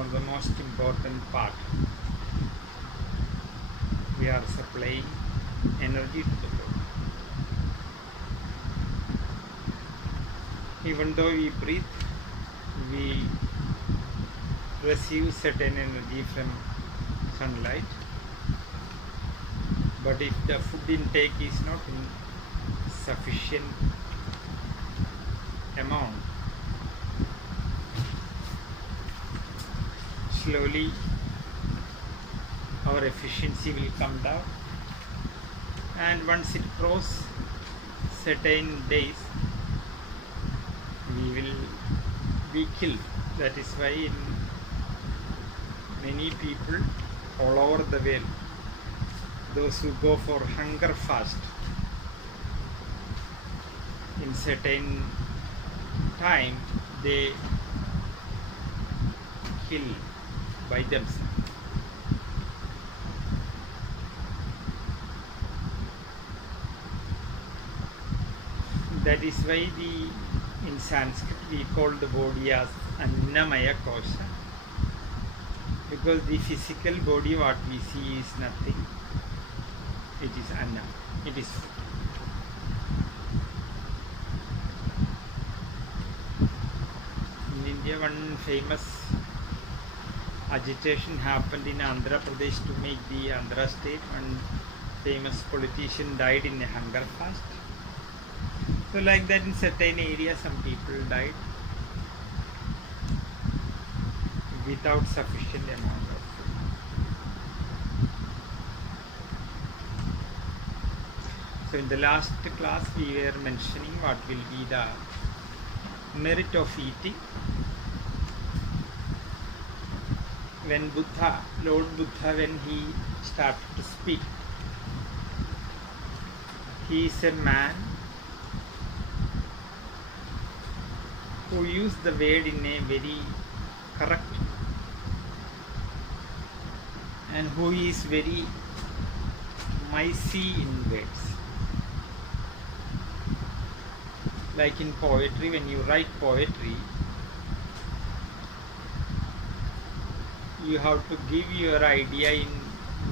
of the most important part. We are supplying energy to the body. Even though we breathe, we receive certain energy from sunlight. But if the food intake is not in sufficient amount, slowly our efficiency will come down, and once it crosses certain days, we will be killed. That is why in many people all over the world, those who go for hunger fast in certain time, they kill by themselves. That is why in Sanskrit we call the body as Annamaya Kosha, because the physical body what we see is nothing. It is Anna. It is food. In India, one famous agitation happened in Andhra Pradesh to make the Andhra state. One famous politician died in a hunger fast. So like that in certain areas some people died without sufficient amount of food. So in the last class we were mentioning what will be the merit of eating. When Lord Buddha, when he started to speak, he is a man who used the word in a very correct and who is very mighty in words. Like in poetry, when you write poetry, you have to give your idea in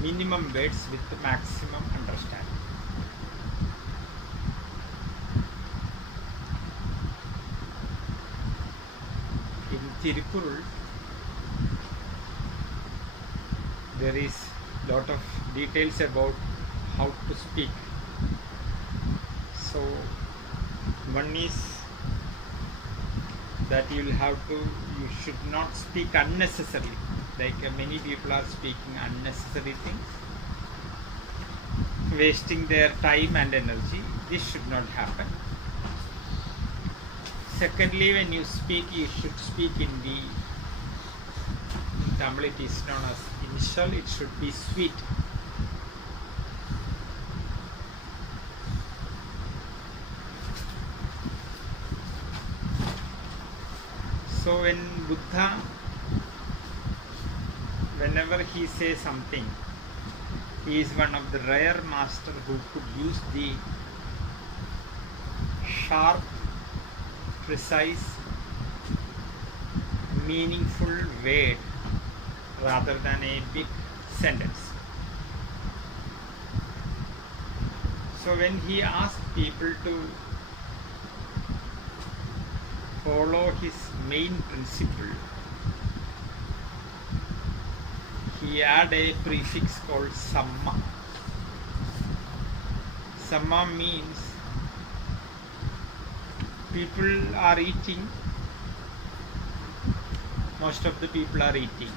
minimum words with the maximum understanding. In Tirupurul, there is lot of details about how to speak. So one is that you should not speak unnecessarily. Like many people are speaking unnecessary things, wasting their time and energy. This should not happen. Secondly, when you speak, you should speak in Tamil it is known as initial, it should be sweet. So when Buddha, whenever he says something, he is one of the rare masters who could use the sharp, precise, meaningful word rather than a big sentence. So when he asked people to follow his main principle, he added a prefix called Samma. Samma means people are eating, most of the people are eating,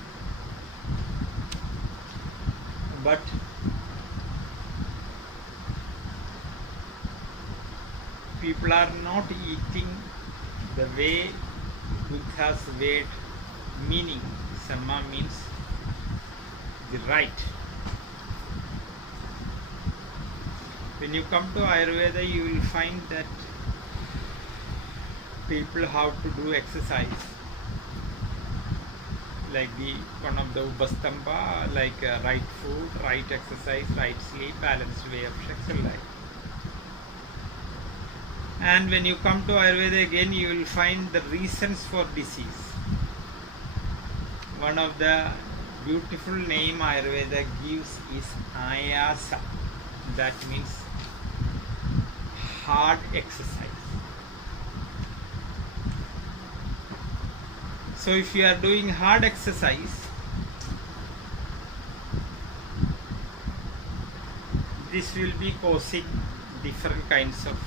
but people are not eating the way Buddha's word meaning. Samma means the right. When you come to Ayurveda, you will find that people have to do exercise, like one of the Upastamba, like right food, right exercise, right sleep, balanced way of sexual life. And when you come to Ayurveda again, you will find the reasons for disease. One of the beautiful name Ayurveda gives is Ayasa. That means hard exercise. So if you are doing hard exercise, this will be causing different kinds of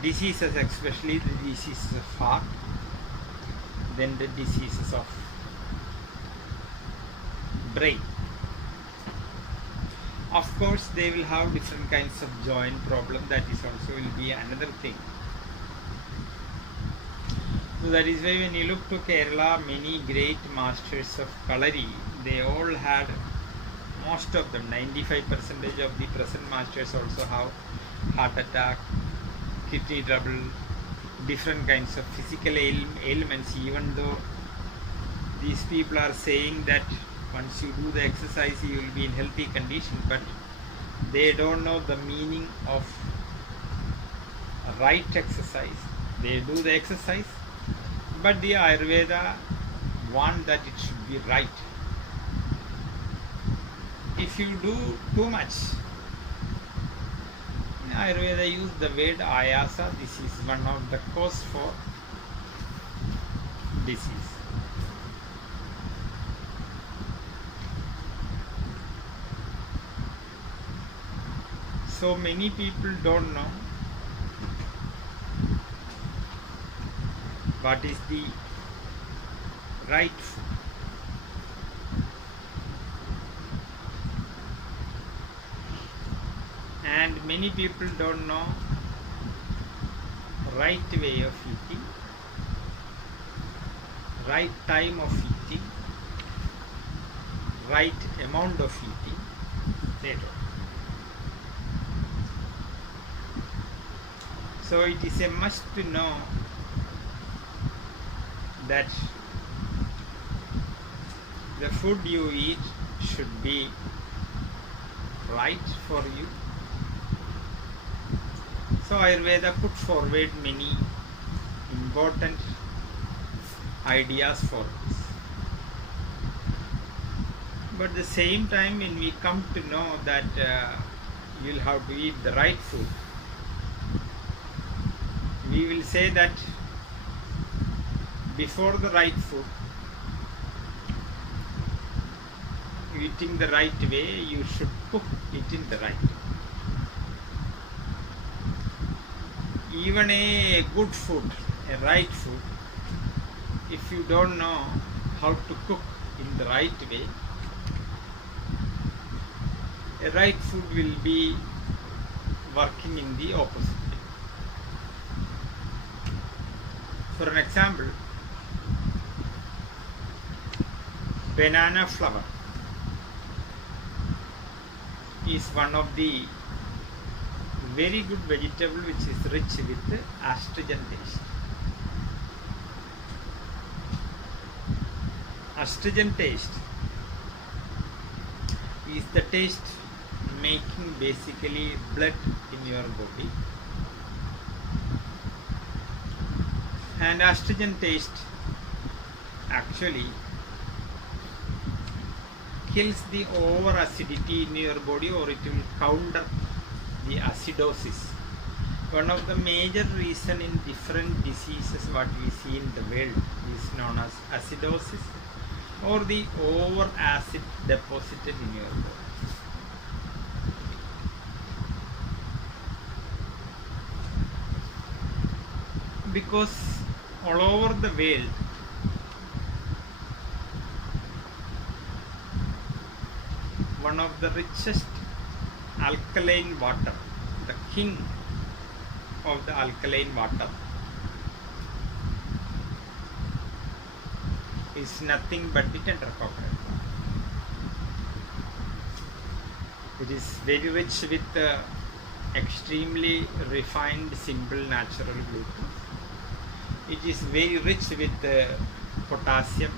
diseases, especially the diseases of heart, then the diseases of brain. Of course, they will have different kinds of joint problem. That is also will be another thing. So that is why when you look to Kerala, many great masters of Kalari, they all had, most of them, 95% of the present masters also have heart attack, kidney trouble, different kinds of physical ailments, even though these people are saying that once you do the exercise you will be in healthy condition, but they don't know the meaning of right exercise. They do the exercise, but the Ayurveda want that it should be right. If you do too much, Ayurveda use the word ayasa. This is one of the cause for disease. So many people don't know what is the right food. And many people don't know right way of eating, right time of eating, right amount of eating. They don't. So it is a must to know that the food you eat should be right for you. So Ayurveda put forward many important ideas for this. But at the same time, when we come to know that you will have to eat the right food, we will say that before the right food, eating the right way, you should cook it in the right way. Even a good food, a right food, if you don't know how to cook in the right way, a right food will be working in the opposite way. For an example, banana flower is one of the very good vegetable which is rich with astringent taste. Astringent taste is the taste making basically blood in your body, and astringent taste actually kills the over acidity in your body, or it will counter the acidosis. One of the major reason in different diseases what we see in the world is known as acidosis, or the over acid deposited in your body. Because all over the world one of the richest alkaline water, the king of the alkaline water, is nothing but the tender coconut. It is very rich with extremely refined simple natural glucose. It is very rich with potassium,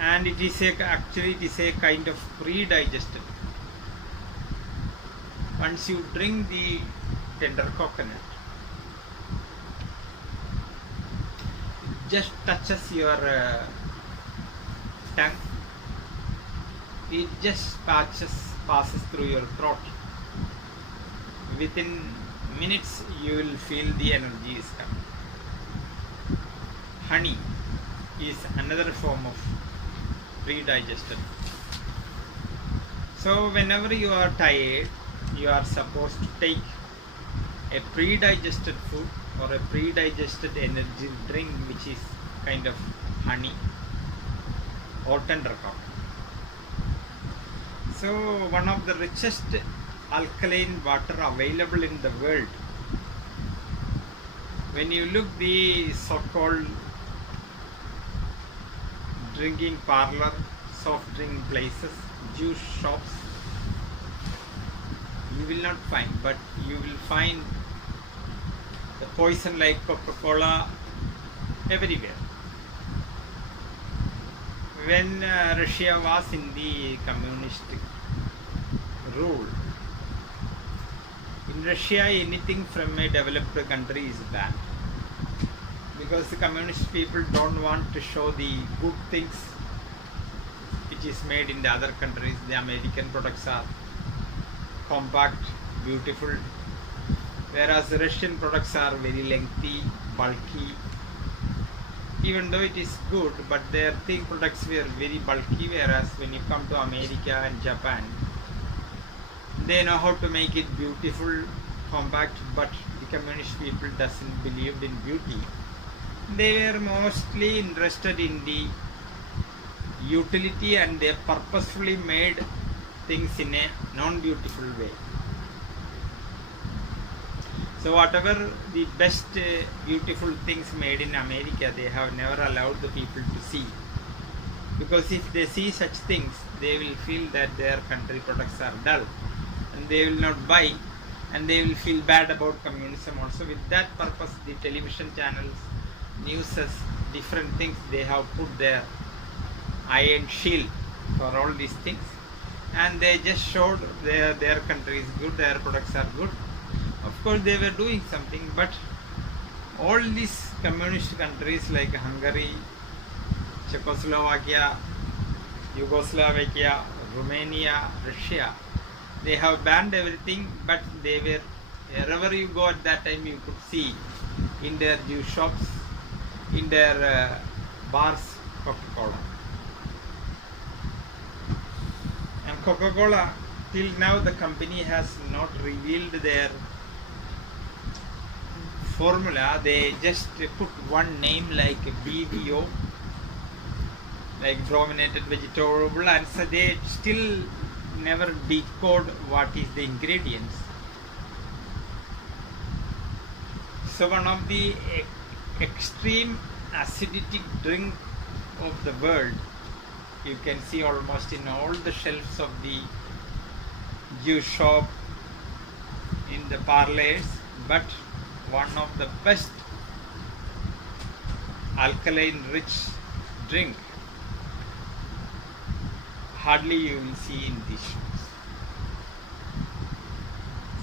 and it is actually it is a kind of pre-digested. Once you drink the tender coconut, just touches your tongue, it just passes through your throat. Within minutes you will feel the energy is coming. Honey is another form of pre-digested. So whenever you are tired, you are supposed to take a pre-digested food or a pre-digested energy drink, which is kind of honey or tender coffee. So one of the richest alkaline water available in the world. When you look the so-called drinking parlor, soft drink places, juice shops, you will not find, but you will find the poison like Coca-Cola everywhere. When Russia was in the communist rule, in Russia anything from a developed country is banned, because the communist people don't want to show the good things which is made in the other countries. The American products are compact, beautiful, whereas the Russian products are very lengthy, bulky. Even though it is good, but their thing products were very bulky, whereas when you come to America and Japan, they know how to make it beautiful, compact, but the communist people doesn't believe in beauty. They were mostly interested in the utility, and they purposefully made things in a non-beautiful way. So whatever the best beautiful things made in America, they have never allowed the people to see, because if they see such things, they will feel that their country products are dull and they will not buy, and they will feel bad about communism also. With that purpose, the television channels, newses, different things, they have put their iron shield for all these things, and they just showed their country is good, their products are good. Of course they were doing something, but all these communist countries like Hungary, Czechoslovakia, Yugoslavia, Romania, Russia, they have banned everything, but they were, wherever you go at that time, you could see in their juice shops, in their bars, Coca-Cola. And Coca-Cola, till now the company has not revealed their formula. They just put one name like BVO, like brominated vegetable, and so they still never decode what is the ingredients. So one of the extreme acidic drink of the world, you can see almost in all the shelves of the juice shop, in the parlors, but one of the best alkaline rich drink hardly you will see in these shops.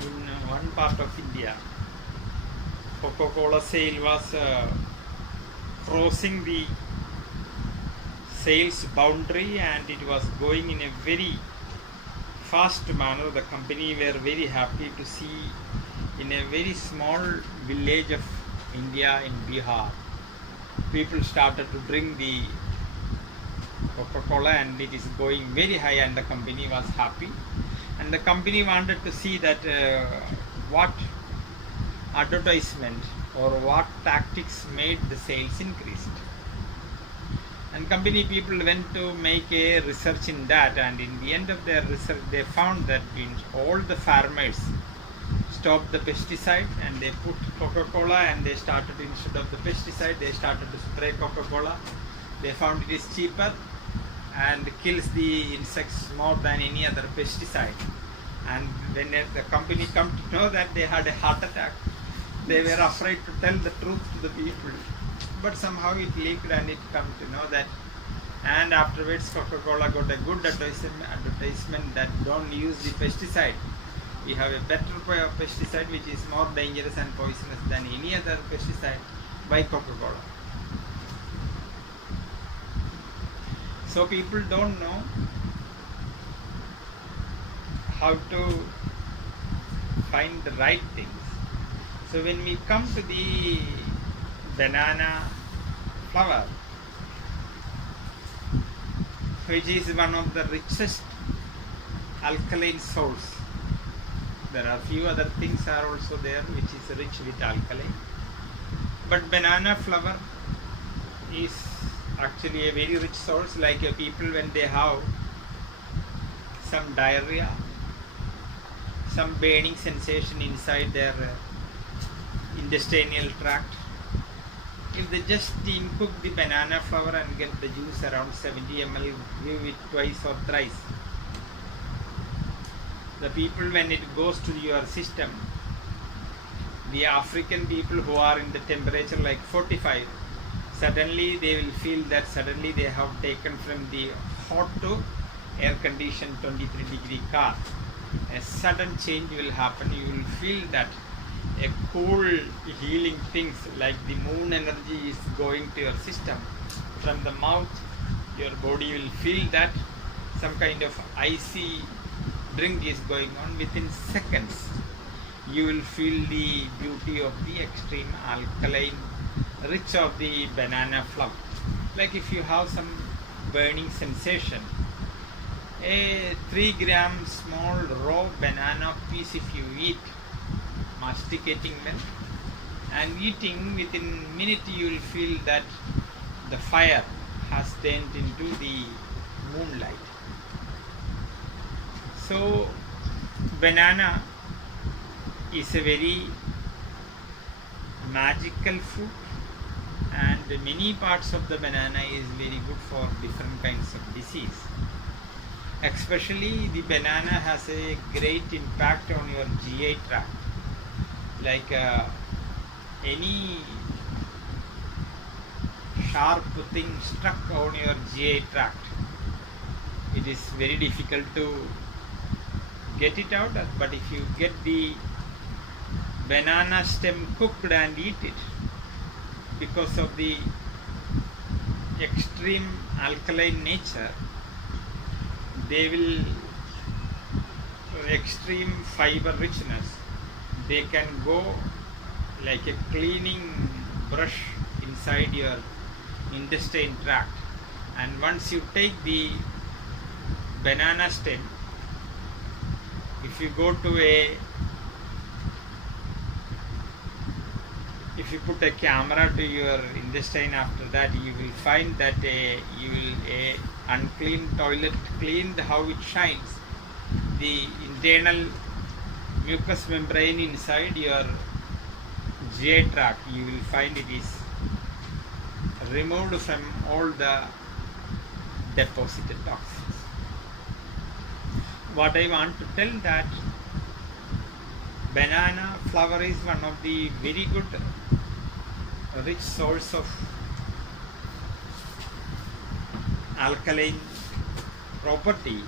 In one part of India, Coca-Cola sale was crossing the sales boundary, and it was going in a very fast manner. The company were very happy to see in a very small village of India in Bihar, people started to drink the Coca-Cola, and it is going very high, and the company was happy, and the company wanted to see that what advertisement or what tactics made the sales increased. And company people went to make a research in that, and in the end of their research they found that all the farmers stopped the pesticide and they put Coca-Cola, and they started, instead of the pesticide, they started to spray Coca-Cola. They found it is cheaper and kills the insects more than any other pesticide. And when the company come to know that, they had a heart attack. They were afraid to tell the truth to the people, but somehow it leaked and it come to know that. And afterwards Coca-Cola got a good advertisement that don't use the pesticide. We have a better pesticide which is more dangerous and poisonous than any other pesticide by Coca-Cola. So people don't know how to find the right things. So when we come to the banana flower, which is one of the richest alkaline source, there are few other things are also there which is rich with alkali, but banana flower is actually a very rich source. Like people when they have some diarrhea, some burning sensation inside their intestinal tract, if they just steam cook the banana flower and get the juice around 70 ml, give it twice or thrice, the people when it goes to your system, the African people who are in the temperature like 45, suddenly they will feel that suddenly they have taken from the hot to air conditioned 23-degree car. A sudden change will happen. You will feel that a cool healing things like the moon energy is going to your system. From the mouth, your body will feel that some kind of icy drink is going on. Within seconds, you will feel the beauty of the extreme alkaline rich of the banana flower. Like if you have some burning sensation, a 3-gram small raw banana piece if you eat, masticating them and eating, within minute you will feel that the fire has turned into the moonlight. So banana is a very magical fruit, and many parts of the banana is very good for different kinds of disease. Especially the banana has a great impact on your GI tract. Like any sharp thing struck on your GI tract, it is very difficult to get it out. But if you get the banana stem cooked and eat it, because of the extreme alkaline nature, they will extreme fiber richness, they can go like a cleaning brush inside your intestine tract. And once you take the banana stem, if you go to if you put a camera to your intestine, after that you will find that a unclean toilet cleaned, how it shines. The internal mucous membrane inside your GI tract, you will find it is removed from all the deposited toxins. What I want to tell that banana flower is one of the very good rich source of alkaline property.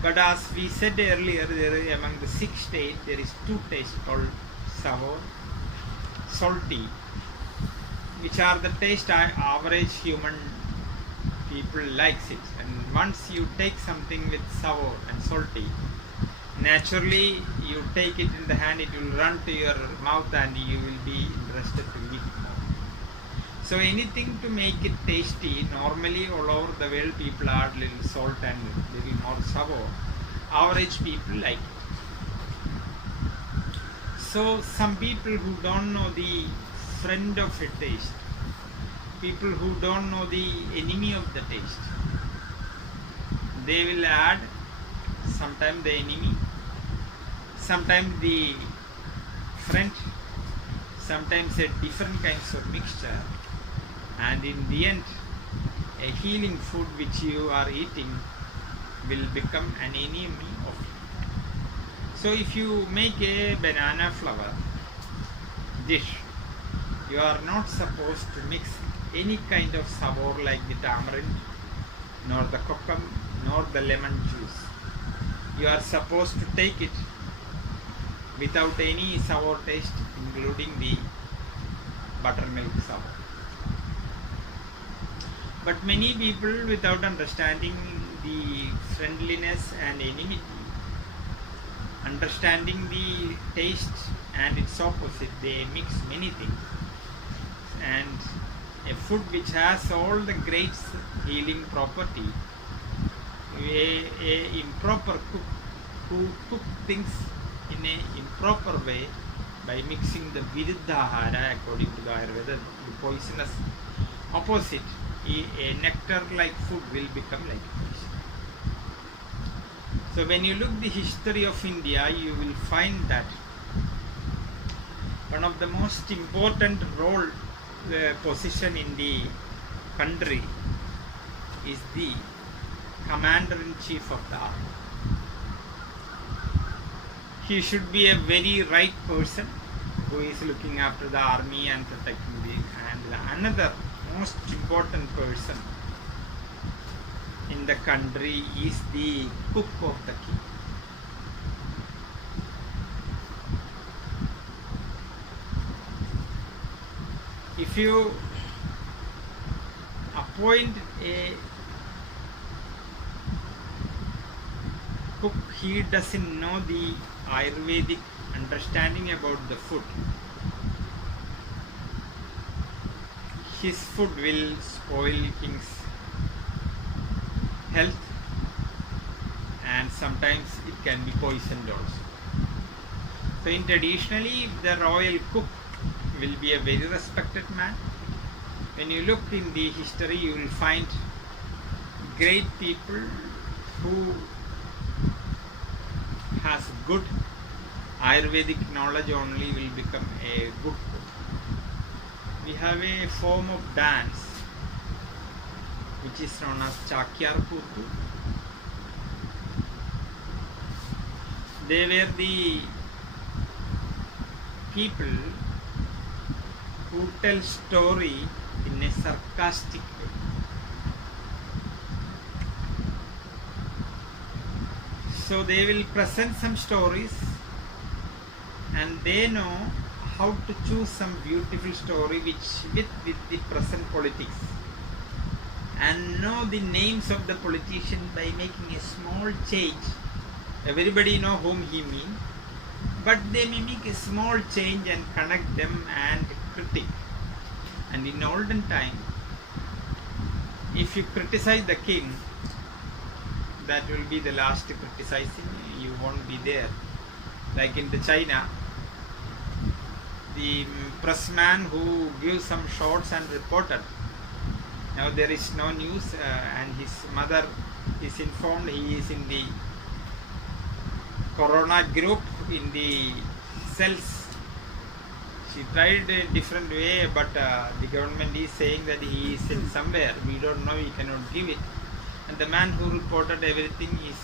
But as we said earlier, there is, among the 6 states, there is 2 tastes called sour, salty, which are the taste average human people likes it. And once you take something with sour and salty, naturally you take it in the hand, it will run to your mouth and you will be interested to eat more. So anything to make it tasty, normally all over the world people add little salt and little more sour. Average people like it. So some people who don't know the friend of a taste, people who don't know the enemy of the taste, they will add sometimes the enemy, sometimes the friend, sometimes a different kinds of mixture, and in the end a healing food which you are eating will become an enemy of you. So if you make a banana flower dish, you are not supposed to mix any kind of sour like the tamarind, nor the kokum, nor the lemon juice. You are supposed to take it without any sour taste, including the buttermilk sour. But many people, without understanding the friendliness and enmity, understanding the taste and its opposite, they mix many things. And a food which has all the great healing property, a improper cook who cook things in an improper way by mixing the viruddhahara according to the Ayurveda, the poisonous opposite, a nectar like food will become like poison. So when you look the history of India, you will find that one of the most important position in the country is the commander-in-chief of the army. He should be a very right person who is looking after the army and protecting the, and another most important person in the country is the cook of the king. If you appoint a cook, he doesn't know the Ayurvedic understanding about the food, his food will spoil king's health, and sometimes it can be poisoned also. So in traditionally, the royal cook will be a very respected man. When you look in the history, you will find great people who has good Ayurvedic knowledge only will become a good cook. We have a form of dance which is known as Chakyar Kutu. They were the people who tell story in a sarcastic way. So they will present some stories and they know how to choose some beautiful story which with the present politics, and know the names of the politician by making a small change. Everybody know whom he means, but they mimic a small change and connect them and critique. And in olden time, if you criticize the king, that will be the last criticizing, you won't be there. Like in the China, the pressman who gives some shots and reported, now there is no news, and his mother is informed he is in the corona group in the cells. She tried a different way, but the government is saying that he is in somewhere, we don't know, we cannot give it. And the man who reported everything is,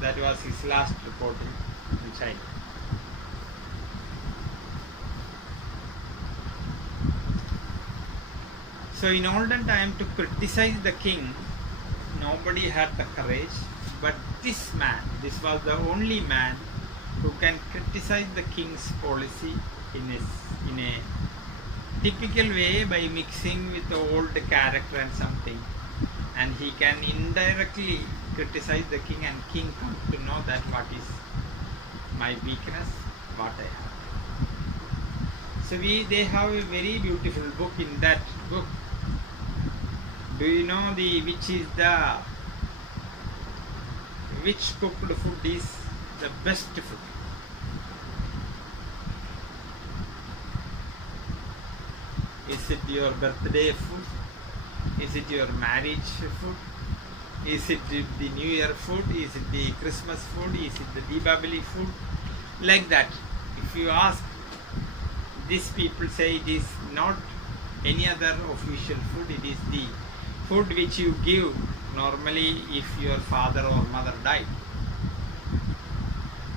that was his last report in China. So in olden time, to criticize the king, nobody had the courage, but this man, this was the only man who can criticize the king's policy in a typical way by mixing with the old character and something, and he can indirectly criticize the king, and king comes to know that what is my weakness, what I have. So they have a very beautiful book. In that book, do you know which cooked food is the best food? Is it your birthday food? Is it your marriage food? Is it the New Year food? Is it the Christmas food? Is it the Deepavali food? Like that. If you ask, these people say it is not any other official food, it is the food which you give normally if your father or mother died.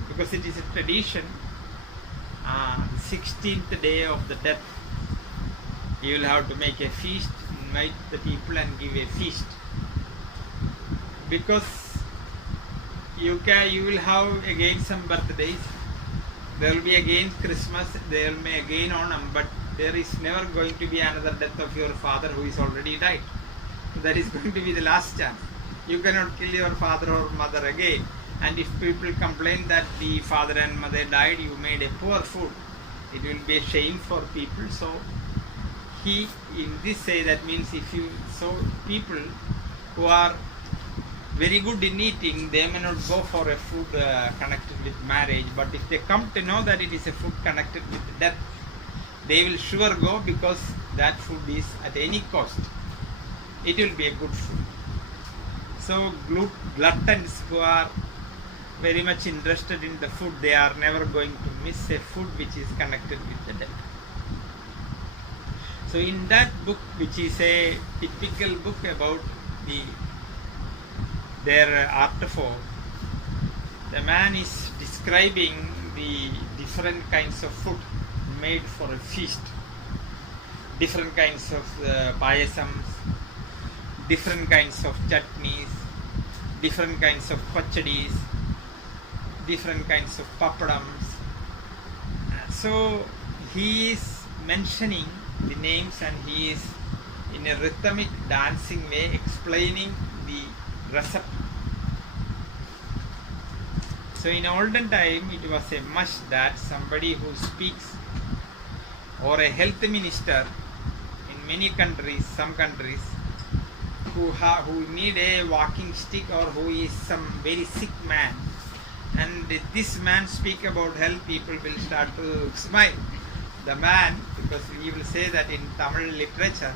Because it is a tradition, 16th day of the death, you will have to make a feast, invite the people and give a feast. Because you will have again some birthdays, there will be again Christmas, there will be again Onam, but there is never going to be another death of your father who is already died. That is going to be the last chance. You cannot kill your father or mother again. And if people complain that the father and mother died, you made a poor food, it will be a shame for people. So he in this say, that means if you saw people who are very good in eating, they may not go for a food connected with marriage, but if they come to know that it is a food connected with death, they will sure go, because that food is at any cost, it will be a good food. So gluttons who are very much interested in the food, they are never going to miss a food which is connected with the death. So in that book, which is a typical book about their art form, the man is describing the different kinds of food made for a feast, different kinds of payasams, different kinds of chutneys, different kinds of pachadis, different kinds of papadams. So he is mentioning the names, and he is in a rhythmic dancing way explaining the recipe. So in olden time, it was a must that somebody who speaks, or a health minister in many countries, some countries, who need a walking stick, or who is some very sick man, and this man speak about health, people will start to smile. The man, because we will say that in Tamil literature,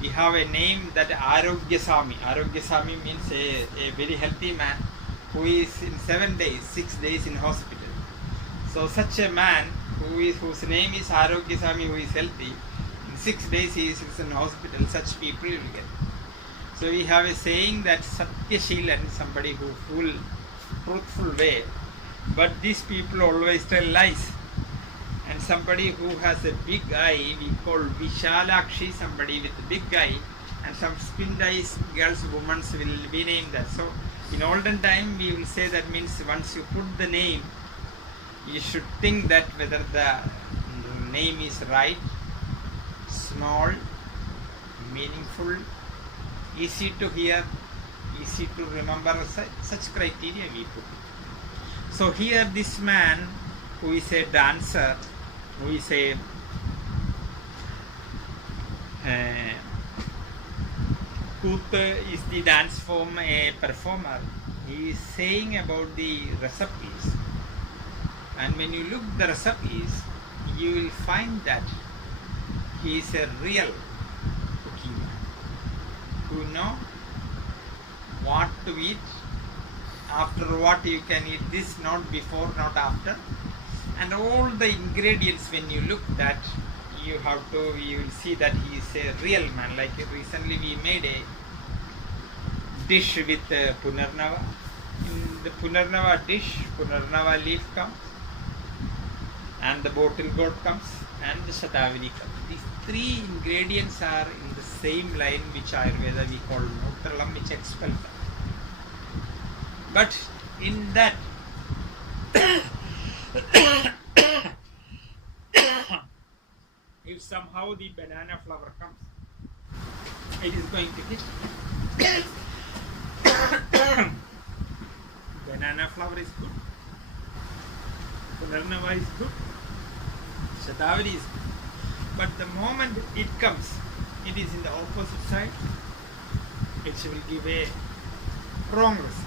we have a name that Arogya Swami. Arogya Swami means a very healthy man who is in 7 days, 6 days in hospital. So such a man whose name is Arogya Swami, who is healthy, in 6 days he is in hospital, such people will get. So we have a saying that Satyashilan, somebody who full truthful way, but these people always tell lies. And somebody who has a big eye, we call Vishalakshi, somebody with a big eye, and some squint eyes girls, women will be named that. So in olden time, we will say that means once you put the name, you should think that whether the name is right, small, meaningful, easy to hear, easy to remember, such criteria we put. So here this man who is a dancer, who is a Kuth is the dance form, a performer, he is saying about the recipes. And when you look the recipes, you will find that he is a real cooking man, who know what to eat, after what you can eat, this not before, not after. And all the ingredients, when you look that, you will see that he is a real man. Like recently we made a dish with Punarnava. In the Punarnava dish, Punarnava leaf comes, and the bottle gourd comes, and the Shatavari comes. These three ingredients are in the same line which Ayurveda we call Neutralam, which expels them. But in that if somehow the banana flower comes, it is going to hit. Banana flower is good, Punarnava is good, Shatavari is good. But the moment it comes, it is in the opposite side, it will give a wrong result.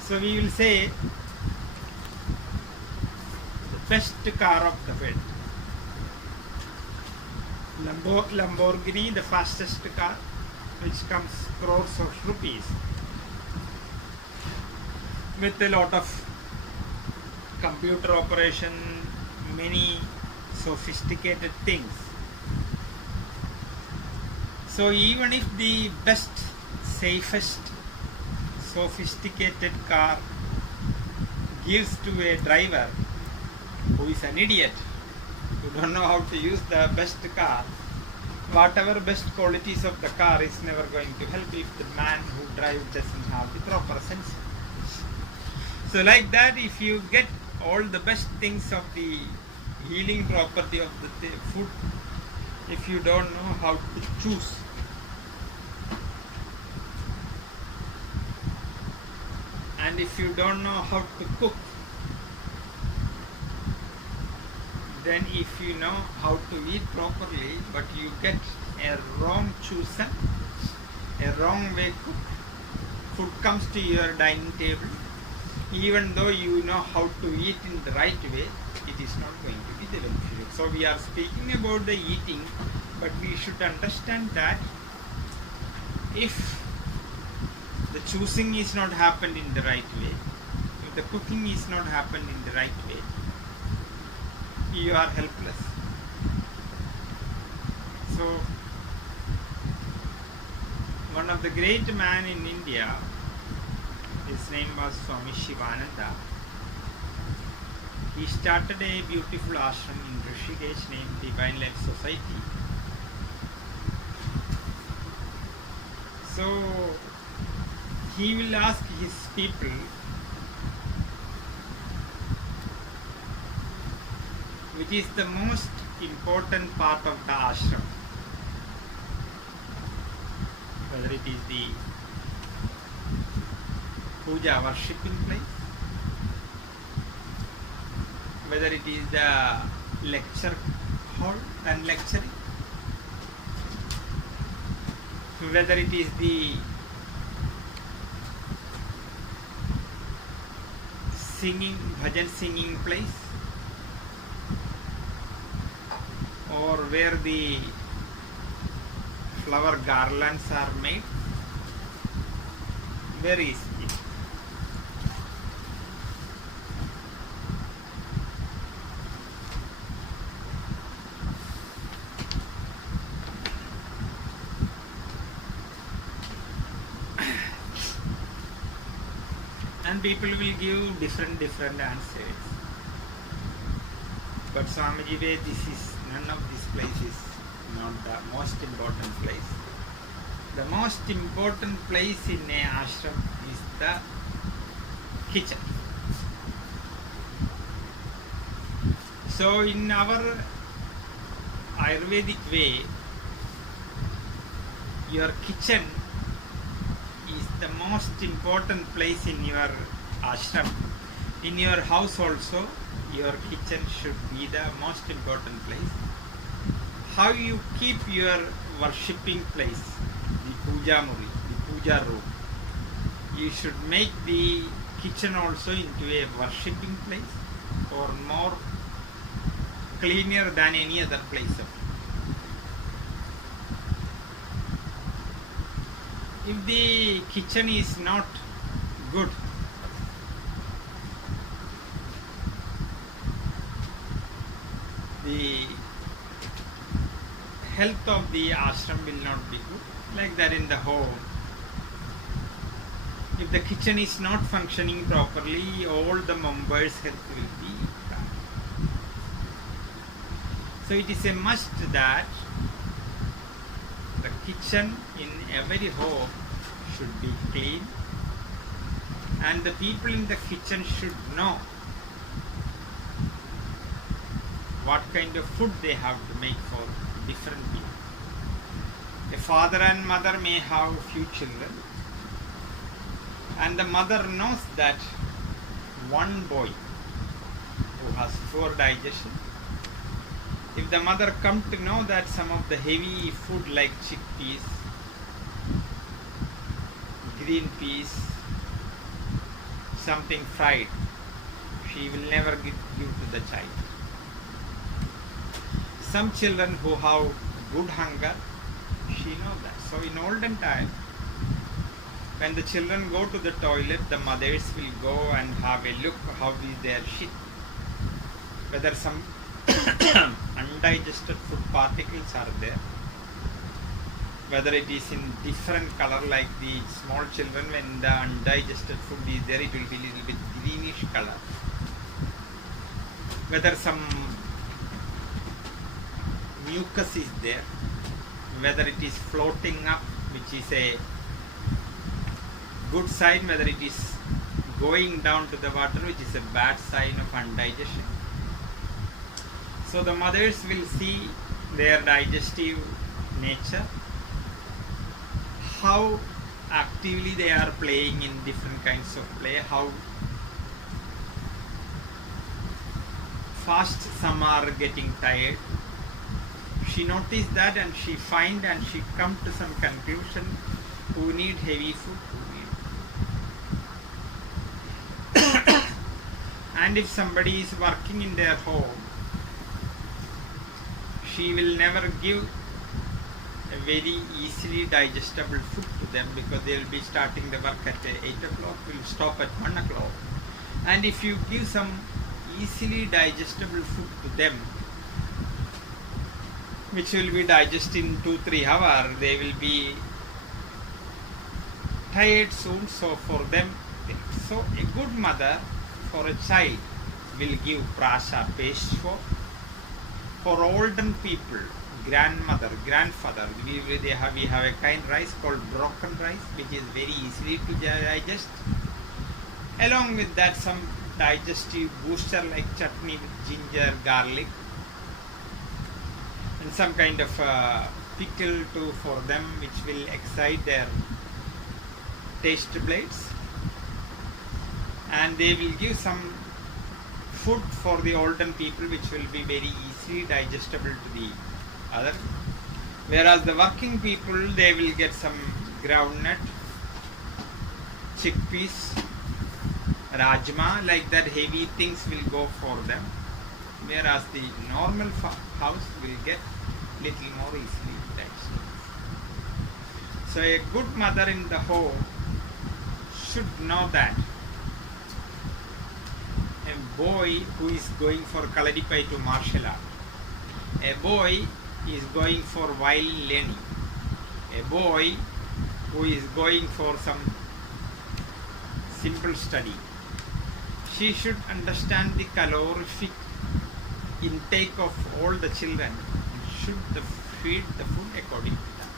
So we will say the best car of the world, Lamborghini, the fastest car, which comes crores of rupees, with a lot of computer operation, many sophisticated things. So even if the best, safest, sophisticated car gives to a driver who is an idiot, who don't know how to use the best car, whatever best qualities of the car is never going to help if the man who drives doesn't have the proper sense. So like that, if you get all the best things of the healing property of the food, if you don't know how to choose, and if you don't know how to cook, then if you know how to eat properly but you get a wrong chosen, a wrong way cooked, food comes to your dining table, even though you know how to eat in the right way, it is not going to be the beneficial. So we are speaking about the eating, but we should understand that if the choosing is not happened in the right way, if the cooking is not happened in the right way, you are helpless. So one of the great men in India, his name was Swami Shivananda. He started a beautiful ashram in Rishikesh named Divine Life Society. So he will ask his people, which is the most important part of the ashram, whether it is the puja worshipping place, whether it is the lecture hall and lecturing, whether it is the singing, bhajan singing place, or where the flower garlands are made, where is it? And people will give different answers. But Swamiji way, none of these places not the most important place. The most important place in a ashram is the kitchen. So in our Ayurvedic way, your kitchen is the most important place in your ashram. In your house also, your kitchen should be the most important place. How you keep your worshipping place, the puja muri, the puja room, you should make the kitchen also into a worshipping place or more cleaner than any other place. If the kitchen is not good, the health of the ashram will not be good. Like that in the home, if the kitchen is not functioning properly, all the members' health will be bad. So it is a must that the kitchen in every home should be clean, and the people in the kitchen should know what kind of food they have to make for different people. A father and mother may have few children, and the mother knows that one boy who has poor digestion, if the mother come to know that some of the heavy food like chickpeas, green peas, something fried, she will never give to the child. Some children who have good hunger, she knows that. So in olden time, when the children go to the toilet, the mothers will go and have a look how is their shit, whether some undigested food particles are there, whether it is in different color, like the small children, when the undigested food is there, it will be a little bit greenish color, whether some mucus is there, whether it is floating up, which is a good sign, whether it is going down to the water, which is a bad sign of indigestion. So the mothers will see their digestive nature, how actively they are playing in different kinds of play, how fast some are getting tired. She noticed that and she find and she come to some conclusion who need heavy food, who need. And if somebody is working in their home, she will never give a very easily digestible food to them, because they will be starting the work at 8 o'clock, will stop at 1 o'clock. And if you give some easily digestible food to them, which will be digested in 2-3 hours, they will be tired soon. So for them, so a good mother for a child will give prasha paste for older people, grandmother, grandfather. We have a kind rice called broken rice, which is very easily to digest. Along with that, some digestive booster like chutney with ginger, garlic, and some kind of pickle too for them, which will excite their taste buds. And they will give some food for the older people, which will be very easily digestible to the other. Whereas the working people, they will get some groundnut, chickpeas, rajma, like that heavy things will go for them. Whereas the normal house will get little more easily digestible. So a good mother in the home should know that a boy who is going for Kaladipai to martial art, a boy is going for violin learning, a boy who is going for some simple study, she should understand the calorific intake of all the children and should feed the food according to that.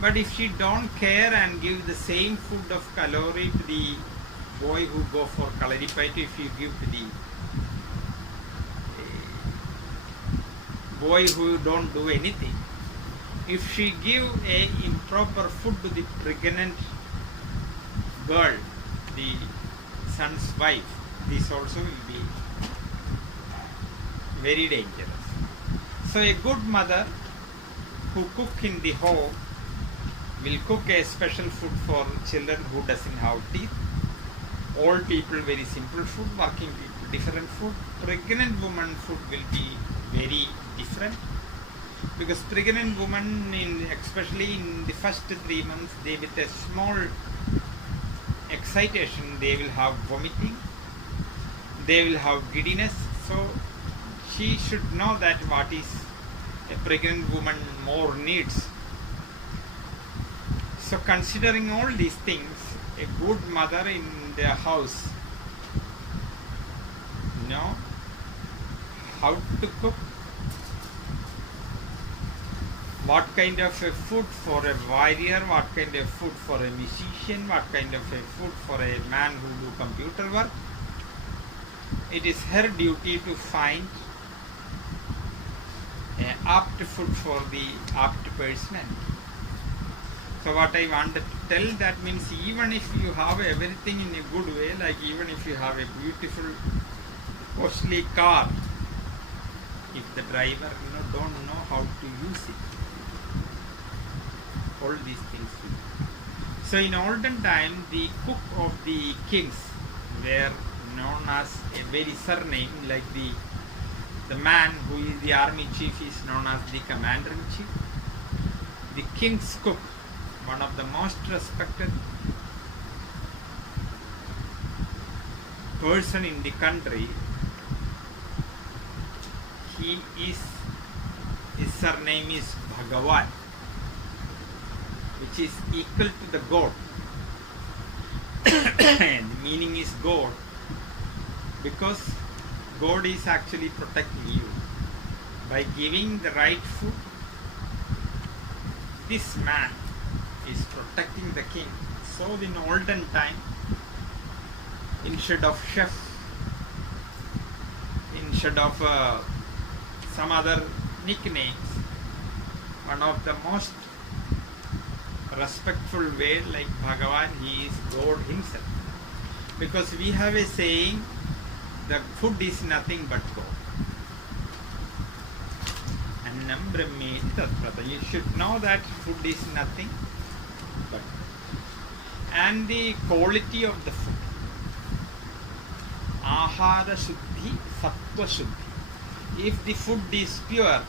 But if she don't care and give the same food of calorie to the boy who go for Kaladipai, if you give to the boy who don't do anything, if she give a improper food to the pregnant girl, the son's wife, this also will be very dangerous. So a good mother who cook in the home will cook a special food for children who doesn't have teeth. Old people very simple food, working people different food, pregnant woman food will be very different, because pregnant woman, especially in the first 3 months, they with a small excitation they will have vomiting, they will have giddiness. So she should know that what is a pregnant woman more needs. So considering all these things, a good mother in their house know how to cook, what kind of a food for a warrior, what kind of food for a musician, what kind of a food for a man who do computer work. It is her duty to find an apt food for the apt person. So what I wanted to tell, that means even if you have everything in a good way, like even if you have a beautiful costly car, if the driver don't know how to use it, all these things. So in olden time, the cook of the kings were known as a very surname, like the man who is the army chief is known as the commander-in-chief. The king's cook, one of the most respected person in the country, his surname is Bhagavan, which is equal to the God. And the meaning is God, because God is actually protecting you by giving the right food this man is protecting the king. So in olden time, instead of chef, instead of some other nicknames, one of the most respectful way, like Bhagavan, he is God himself. Because we have a saying, the food is nothing but God. Annam Brahmeti Tatprata. You should know that food is nothing but God. And the quality of the food. Ahara Shuddhi, Sattva Shuddhi. If the food is pure,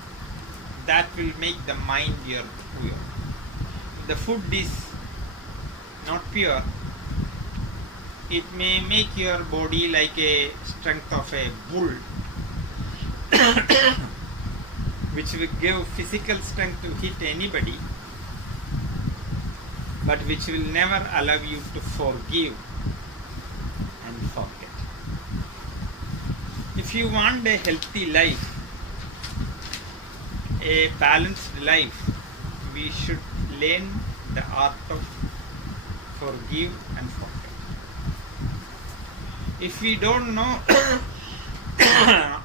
that will make the mind pure. If the food is not pure, it may make your body like a strength of a bull, which will give physical strength to hit anybody, but which will never allow you to forgive and forget. If you want a healthy life, a balanced life, we should learn the art of forgive and forget. If we don't know,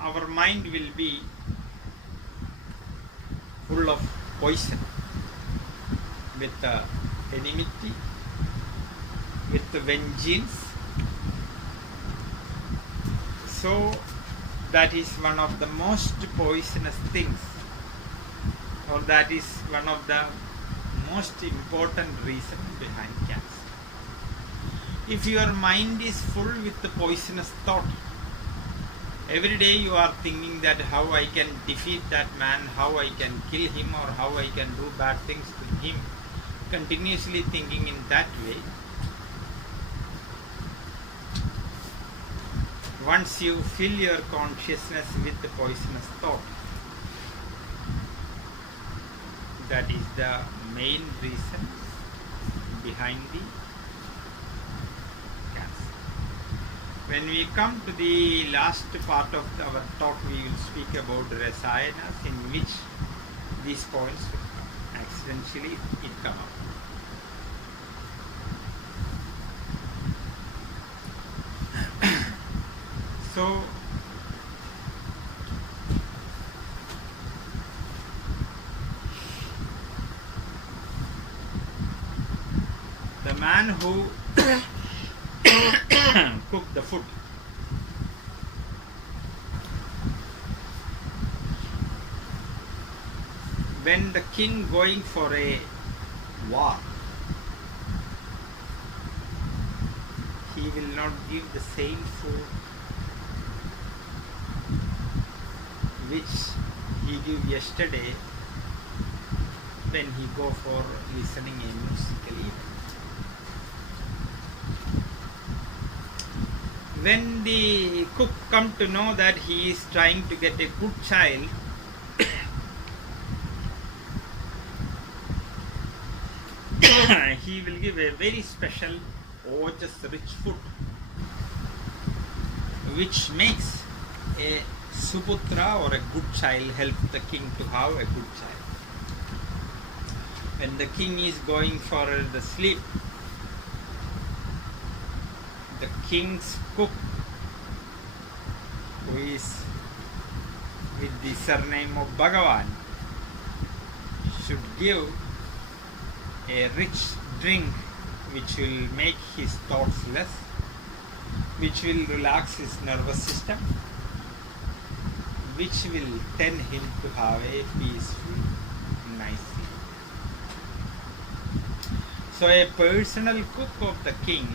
our mind will be full of poison, with enmity, with vengeance. So that is one of the most poisonous things, or that is one of the most important reasons behind cancer. If your mind is full with the poisonous thought, every day you are thinking that how I can defeat that man, how I can kill him, or how I can do bad things to him, continuously thinking in that way. Once you fill your consciousness with the poisonous thought, that is the main reason behind the cancer. When we come to the last part of our talk, we will speak about rasayanas, in which these points will come. Accidentally it come up. So the man who cooked the food, when the king going for a war, he will not give the same food which he gave yesterday when he go for listening a musical event. When the cook come to know that he is trying to get a good child, he will give a very special, just rich food, which makes a Suputra or a good child help the king to have a good child. When the king is going for the sleep, the king's cook, who is with the surname of Bhagavan, should give a rich drink which will make his thoughts less, which will relax his nervous system, which will tend him to have a peaceful, nice sleep. So a personal cook of the king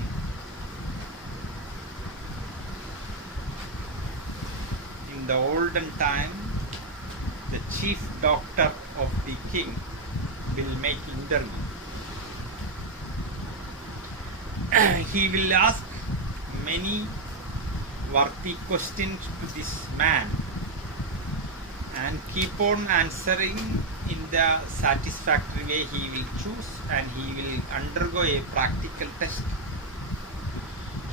in the olden time, the chief doctor of the king will make interview. He will ask many worthy questions to this man and keep on answering in the satisfactory way he will choose, and he will undergo a practical test.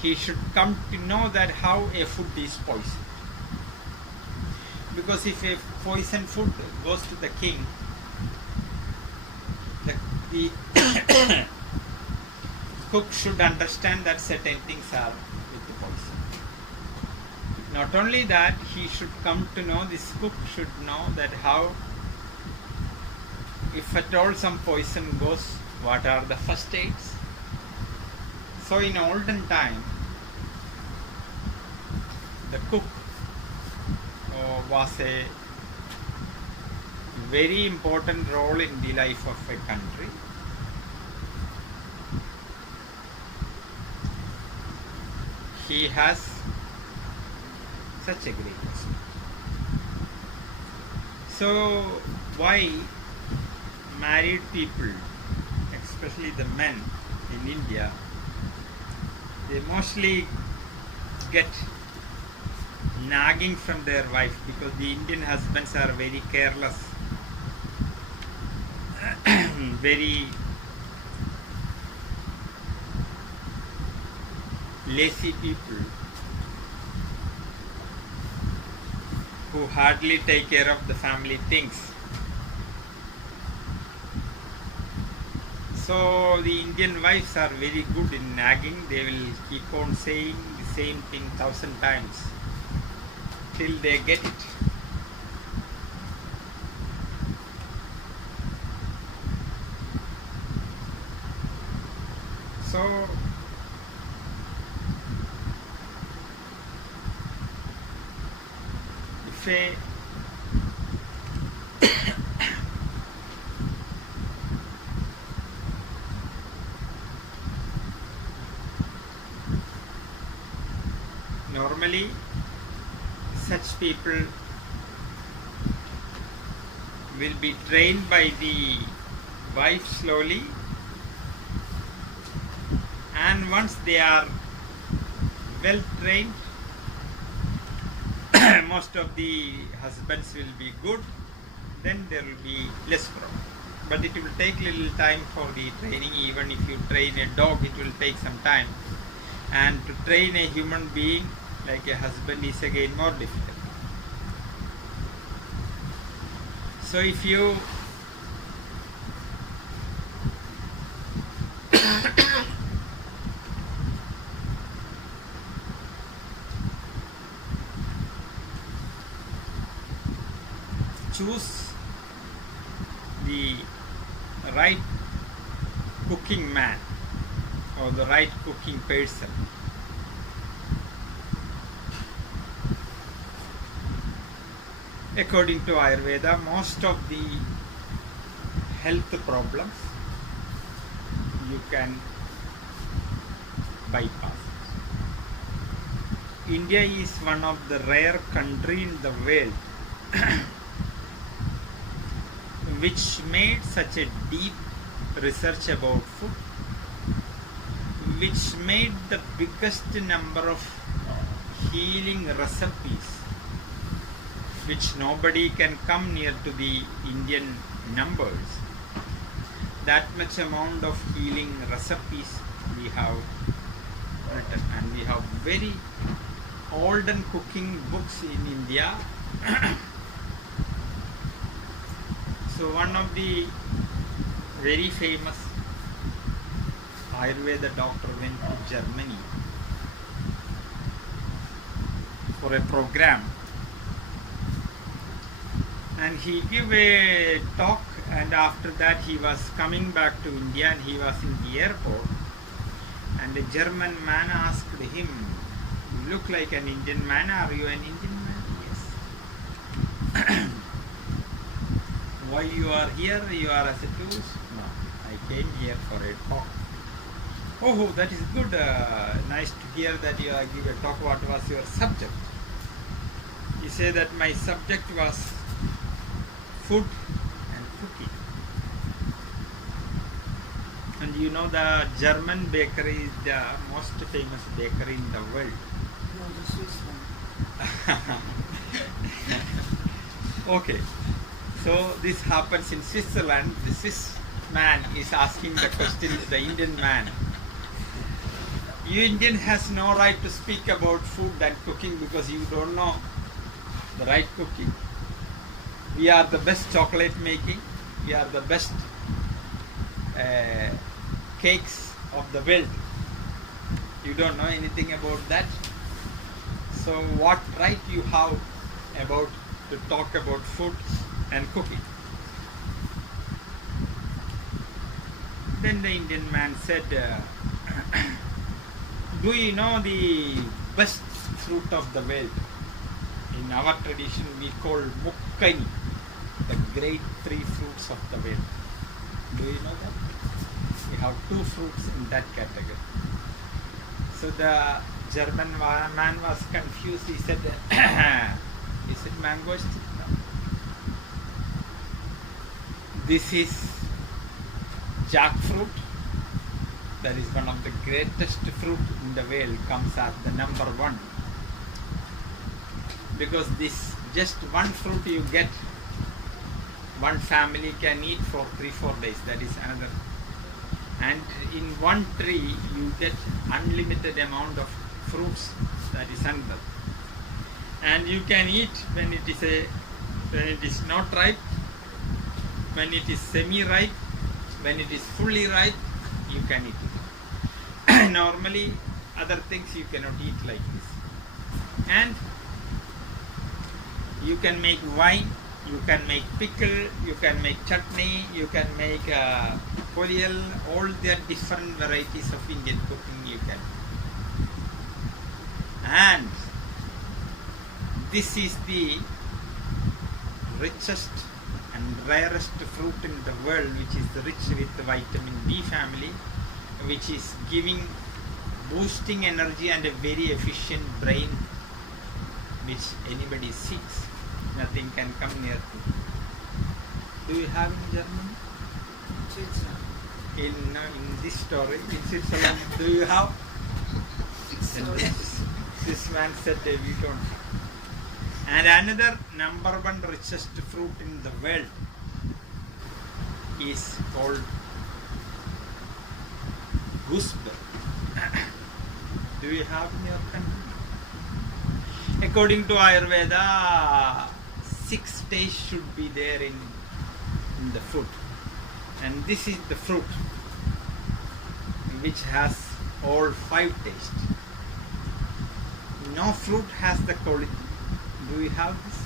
He should come to know that how a food is poisoned. Because if a poison food goes to the the cook should understand that certain things are with the poison. Not only that, he should come to know, this cook should know that how, if at all some poison goes, what are the first aids. So in olden time, the cook was a very important role in the life of a country. He has such a great respect. So why married people, especially the men in India, they mostly get nagging from their wife, because the Indian husbands are very careless, very lazy people who hardly take care of the family things. So the Indian wives are very good in nagging. They will keep on saying the same thing 1,000 times till they get it. So if a normally such people will be trained by the wife slowly, and once they are well trained, most of the husbands will be good, then there will be less problem. But it will take little time for the training. Even if you train a dog, it will take some time, and to train a human being like a husband is again more difficult. So if you choose the right cooking man or the right cooking person, according to Ayurveda, most of the health problems you can bypass. India is one of the rare countries in the world which made such a deep research about food, which made the biggest number of healing recipes, which nobody can come near to the Indian numbers. That much amount of healing recipes we have written, and we have very olden cooking books in India. So one of the very famous Ayurveda doctor went to Germany for a program, and he gave a talk, and after that he was coming back to India, and he was in the airport, and a German man asked him, "You look like an Indian man, are you an Indian man?" "Yes." "Why you are here? You are as a tourist?" "No, I came here for a talk." "Oh, that is good. Nice to hear that you give a talk. What was your subject?" He said that my subject was food and cooking. And you know, the German bakery is the most famous bakery in the world. No, the Swiss one. Okay. So this happens in Switzerland. The Swiss man is asking the question to the Indian man. "You Indian has no right to speak about food and cooking because you don't know the right cooking. We are the best chocolate making. We are the best cakes of the world. You don't know anything about that. So what right you have about to talk about food and cooking? Then the Indian man said, do you know the best fruit of the world? In our tradition we call mukkani, the great three fruits of the world. Do you know that? We have two fruits in that category. So the German man was confused. He said, is it mangosteen? No. This is jackfruit. That is one of the greatest fruit in the world, comes as the number one. Because this just one fruit you get, one family can eat for 3-4 days. That is another. And in one tree you get unlimited amount of fruits. That is another. And you can eat when it is not ripe, when it is semi-ripe, when it is fully ripe, you can eat it. Normally other things you cannot eat like this. And you can make wine, you can make pickle, you can make chutney, you can make poliyal, all the different varieties of Indian cooking you can. And this is the richest and rarest fruit in the world, which is rich with vitamin B family, which is giving, boosting energy and a very efficient brain, which anybody seeks. Nothing can come near to. Do you have in Germany? In this story, in Switzerland, do you have? This man said we don't have. And another number one richest fruit in the world is called gooseberry. Do you have in your country? According to Ayurveda, 6 tastes should be there in the food. And this is the fruit which has all 5 tastes. No fruit has the quality. Do we have this?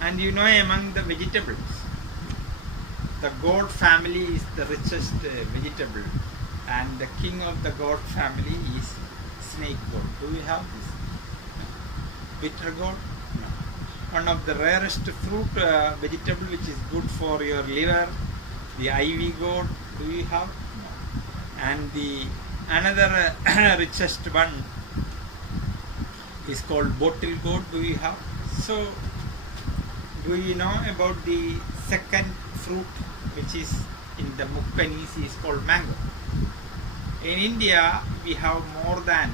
And you know, among the vegetables, the gourd family is the richest vegetable, and the king of the gourd family is snake gourd. Do we have this? Bitter gourd? No. One of the rarest fruit vegetable which is good for your liver, the ivy gourd. Do you have? No. And the another richest one is called bottle gourd. Do you have? So, do you know about the second fruit which is in the mukkanis is called mango? In India, we have more than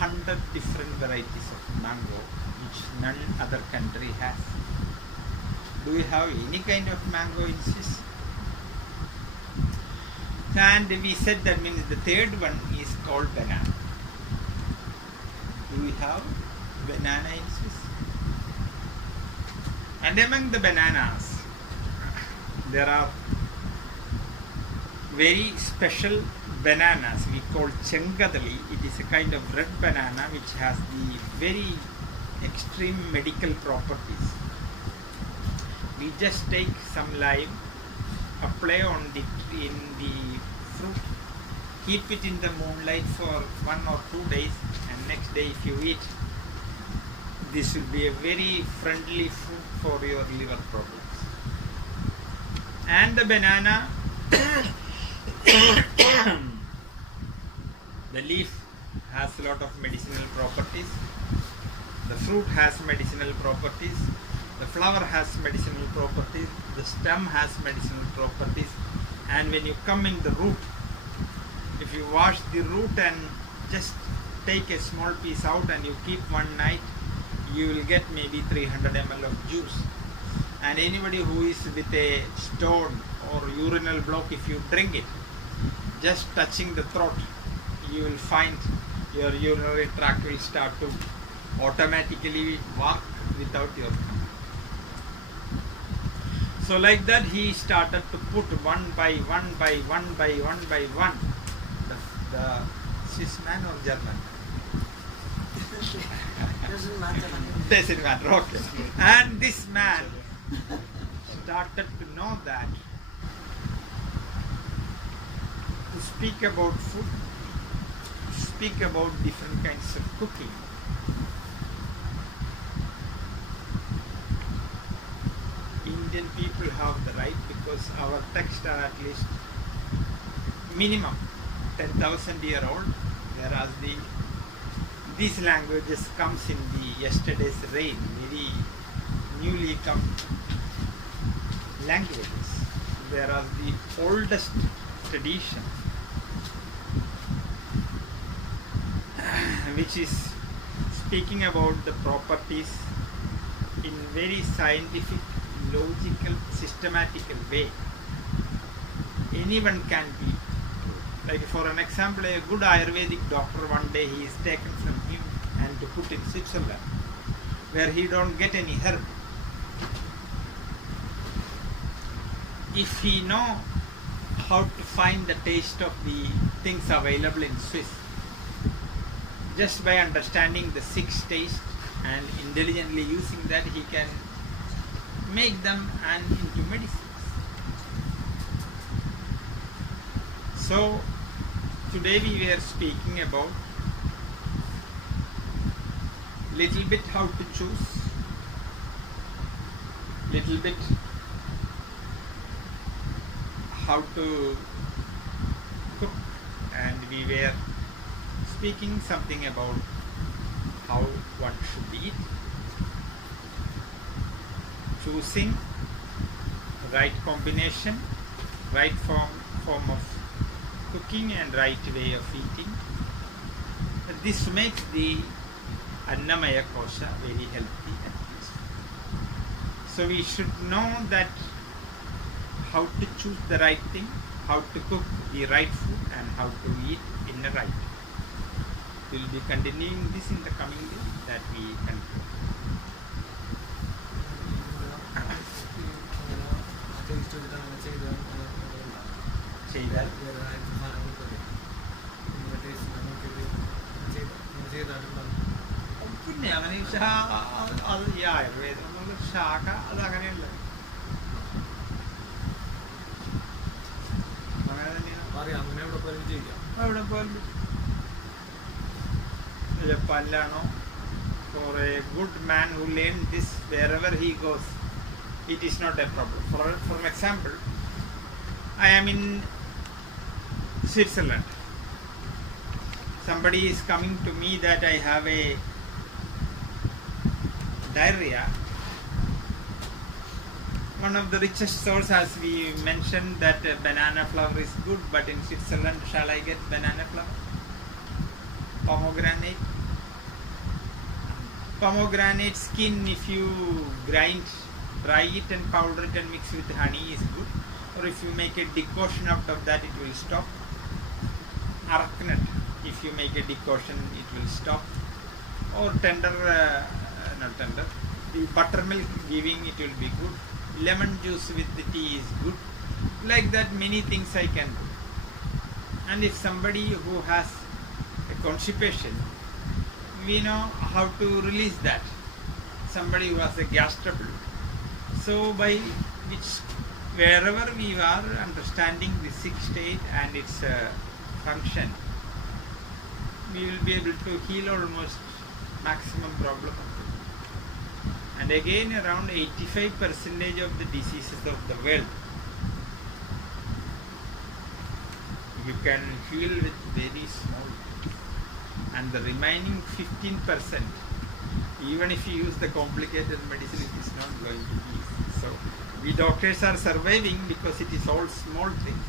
100 different varieties of mango which none other country has. Do you have any kind of mango in Swiss? And we said that means the third one is called banana. Do we have banana in Swiss? And among the bananas, there are very special bananas we call Chengadali. It is a kind of red banana which has the very extreme medical properties. We just take some lime, apply on the in the fruit, keep it in the moonlight for 1 or 2 days, and next day if you eat, this will be a very friendly food for your liver problems. And the banana, the leaf has a lot of medicinal properties, the fruit has medicinal properties, the flower has medicinal properties, the stem has medicinal properties, and when you come in the root, if you wash the root and just take a small piece out and you keep one night, you will get maybe 300 ml of juice. And anybody who is with a stone or urinal block, if you drink it, just touching the throat, you will find your urinary tract will start to automatically work without your. So like that he started to put one by one by one by one by one. The Swiss man or German? Doesn't matter. Doesn't matter, okay. And this man started to know that to speak about food, to speak about different kinds of cooking, Indian people have the right, because our texts are at least minimum 10,000 year old, whereas these languages comes in the yesterday's rain, very newly come languages, whereas the oldest tradition, which is speaking about the properties in very scientific, logical, systematical way, anyone can be. Like for an example, a good Ayurvedic doctor, one day he is taken from him and to put in Switzerland, where he don't get any herb. If he know how to find the taste of the things available in Swiss, just by understanding the 6 tastes and intelligently using that, he can make them and into medicines. So today we were speaking about little bit how to choose, little bit how to cook, and we were speaking something about how one should eat, choosing right combination, right form of cooking and right way of eating. This makes the Annamaya Kosha very healthy and peaceful. So we should know that how to choose the right thing, how to cook the right food, and how to eat in the right way. We will be continuing this in the coming days that we conclude. ചെയ്താൽ പിന്നെ അങ്ങനെ അത് ഈ ആയുർവേദം എന്നുള്ള ശാഖ അത് അങ്ങനെയല്ല, അങ്ങനെ തന്നെയാണ് എവിടെ പോലും. ജപ്പാനിലാണോ, for a good man who learned this wherever he goes, it is not a problem. For example, I am in Switzerland. Somebody is coming to me that I have a diarrhea. One of the richest sources, as we mentioned, that banana flour is good, but in Switzerland, shall I get banana flour? Pomegranate skin, if you grind, dry it and powder it and mix with honey, is good. Or if you make a decoction out of that, it will stop. Araknut, if you make a decoction, it will stop. Or not tender, the buttermilk giving, it will be good. Lemon juice with the tea is good. Like that, many things I can do. And if somebody who has a constipation, we know how to release that. Somebody who has a gas trouble. So by which, wherever we are understanding the 6th state and its function, we will be able to heal almost maximum problem. And again, around 85% of the diseases of the world, you can heal with very small. And the remaining 15%, even if you use the complicated medicine, it is not going to be easy. So we doctors are surviving because it is all small things.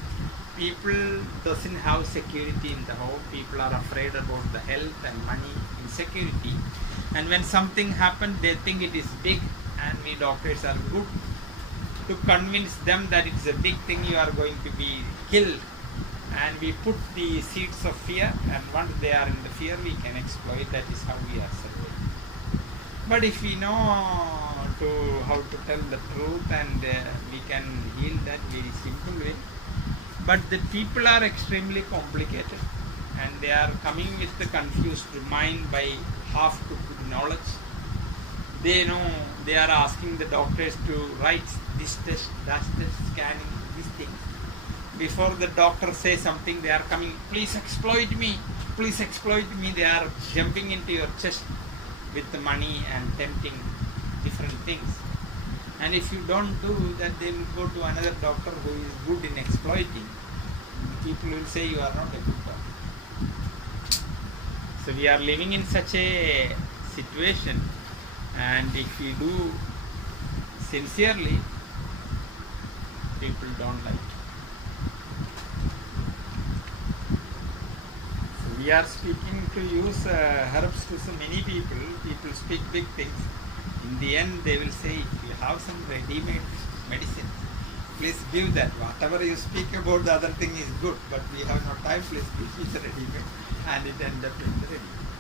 People doesn't have security in the home. People are afraid about the health and money insecurity. And when something happens, they think it is big, and we doctors are good to convince them that it's a big thing, you are going to be killed. And we put the seeds of fear, and once they are in the fear, we can exploit. That is how we are surviving. But if we know to how to tell the truth, and we can heal that very simple way. But the people are extremely complicated, and they are coming with the confused mind by half-cooked knowledge. They know they are asking the doctors to write this test, that test, scanning, these things. Before the doctor says something, they are coming, please exploit me, please exploit me. They are jumping into your chest with the money and tempting different things. And if you don't do that, they will go to another doctor who is good in exploiting. People will say you are not a good doctor. So we are living in such a situation, and if we do sincerely, people don't like it. So we are speaking to use herbs to so many people. People speak big things. In the end, they will say, if you have some ready-made medicine, please give that. Whatever you speak about the other thing is good, but we have no time, please give it the ready-made. And it ends up in the ready-made.